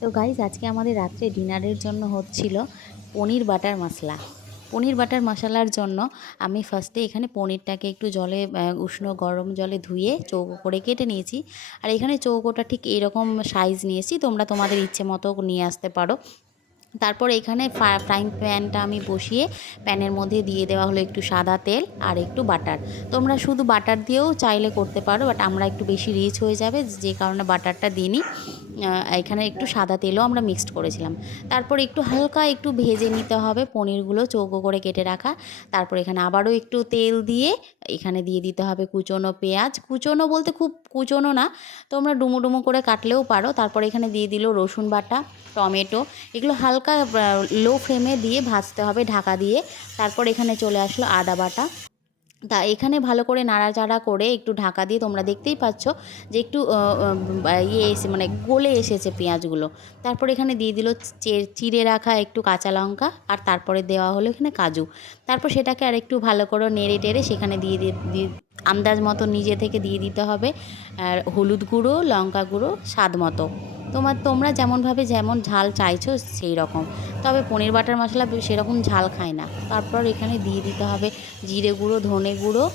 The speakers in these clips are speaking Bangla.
তো গাইজ আজকে আমাদের রাত্রে ডিনারের জন্য হচ্ছিল পনির বাটার মশলা। পনির বাটার মশলার জন্য আমি ফার্স্টে এখানে পনিরটাকে একটু জলে উষ্ণ গরম জলে ধুয়ে চৌকো করে কেটে নিয়েছি। আর এখানে চৌকোটা ঠিক এরকম সাইজ নিয়েছি, তোমরা তোমাদের ইচ্ছে মতো নিয়ে আসতে পারো। তারপর এখানে ফ্রাইং প্যানটা আমি বসিয়ে প্যানের মধ্যে দিয়ে দেওয়া হলো একটু সাদা তেল আর একটু বাটার। তোমরা শুধু বাটার দিয়েও চাইলে করতে পারো, বাট আমরা একটু বেশি রিচ হয়ে যাবে যে কারণে বাটারটা দিইনি। এখানে একটু সাদা তেলও আমরা মিক্সড করেছিলাম। তারপর একটু হালকা একটু ভেজে নিতে হবে পনিরগুলো চৌকো করে কেটে রাখা। তারপর এখানে আবারও একটু তেল দিয়ে এখানে দিয়ে দিতে হবে কুচনো পেঁয়াজ, কুচনো বলতে খুব কুচনো না, তোমরা ডুমো ডুমো করে কাটলেও পারো। তারপর এখানে দিয়ে দিল রসুন বাটা, টমেটো, এগুলো হালকা লো ফ্লেমে দিয়ে ভাজতে হবে ঢাকা দিয়ে। তারপর এখানে চলে আসলো আদা বাটা। তা এখানে ভালো করে নাড়াচাড়া করে একটু ঢাকা দিয়ে তোমরা দেখতেই পাচ্ছ যে একটু মানে গলে এসেছে পেঁয়াজগুলো। তারপর এখানে দিয়ে দিল চিড়ে রাখা একটু কাঁচা লঙ্কা, আর তারপরে দেওয়া হলো এখানে কাজু। তারপর সেটাকে আর একটু ভালো করে নেড়ে টেড়ে সেখানে দিয়ে আন্দাজ মতো নিজে থেকে দিয়ে দিতে হবে আর হলুদ গুঁড়ো, লঙ্কা গুঁড়ো স্বাদ মতো। তোমরা যেমনভাবে যেমন ঝাল চাইছো সেই রকম। তবে পনির বাটার মশলা সেরকম ঝাল খায় না। তারপর এখানে দিয়ে দিতে হবে জিরে গুঁড়ো, ধনে গুঁড়ো।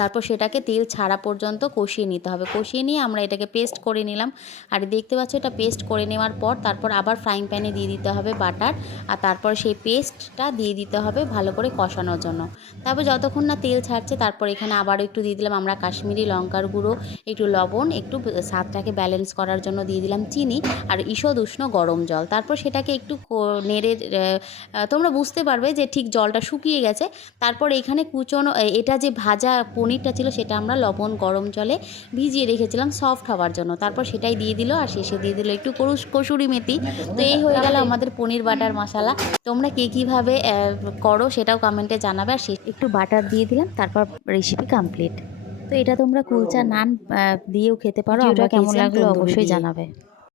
তারপর সেটাকে তেল ছাড়া পর্যন্ত কষিয়ে নিতে হবে। কষিয়ে নিয়ে আমরা এটাকে পেস্ট করে নিলাম। আর দেখতে পাচ্ছ এটা পেস্ট করে নেওয়ার পর তারপর আবার ফ্রাইং প্যানে দিয়ে দিতে হবে বাটার, আর তারপর সেই পেস্টটা দিয়ে দিতে হবে ভালো করে কষানোর জন্য। তারপর যতক্ষণ না তেল ছাড়ছে তারপর এখানে আবারও একটু দিয়ে দিলাম আমরা কাশ্মীরি লঙ্কার গুঁড়ো, একটু লবণ, একটু স্বাদটাকে ব্যালেন্স করার জন্য দিয়ে দিলাম চিনি আর ঈষৎ উষ্ণ গরম জল। তারপর সেটাকে একটু নেড়ে তোমরা বুঝতে পারবে যে ঠিক জলটা শুকিয়ে গেছে। তারপর এখানে কুচনো এটা যে ভাজা পনিরটা ছিল সেটা আমরা লবণ গরম জলে ভিজিয়ে রেখেছিলাম সফট হওয়ার জন্য। তারপর সেটাই দিয়ে দিল আর শেষে দিয়ে দিল একটু কসুরি মেথি। তো এই হয়ে গেল আমাদের পনির বাটার মশলা। তোমরা কে কীভাবে করো সেটাও কমেন্টে জানাবে। আর একটু বাটার দিয়ে দিলাম, তারপর রেসিপি কমপ্লিট। তো এটা তোমরা কুলচা নান দিয়েও খেতে পারো। ভিডিওটা আমরা কেমন খেয়েছিলাম লাগলো তন্দুরি অবশ্যই দিয়ে। জানাবে।